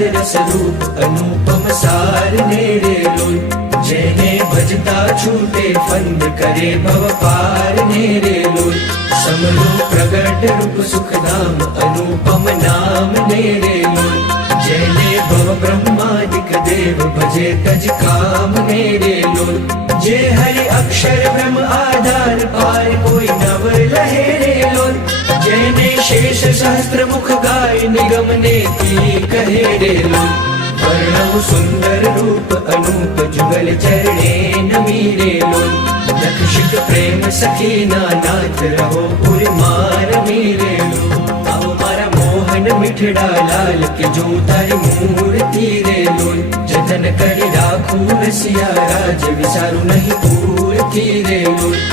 નંદ રસ રૂપ અનુપમ સાર ને રે લોલ જેને ભજતા છૂટે ફંદ કરે ભવ પાર ને રે લોલ સમરૂ પ્રગટ રૂપ સુખધામ અનુપમ નામ ને રે લોલ જેને ભવ બ્રહ્માદિક દેવ ભજે તજ કામ ને રે લોલ જે હરિ અક્ષર બ્રહ્મ આધાર પાર કોઈ નવ લહે રે લોલ જેને શેષ સહસ્ત્ર મુખ ગાય નિગમ ને તી કહે રે લોલ વર્ણવ સુંદર રૂપ અનુપ જુગલ ચરણે નમી રે લોલ લક્ષિક પ્રેમ સખી ના નાથ રહો પુર માર મીરે લો આવો મારા મોહન મીઠડા લાલ કે જો તારી મૂર્તિ રે લોલ જતન કરી રાખું રસિયા રાજ વિચારું નહીં પૂરતી રે લોલ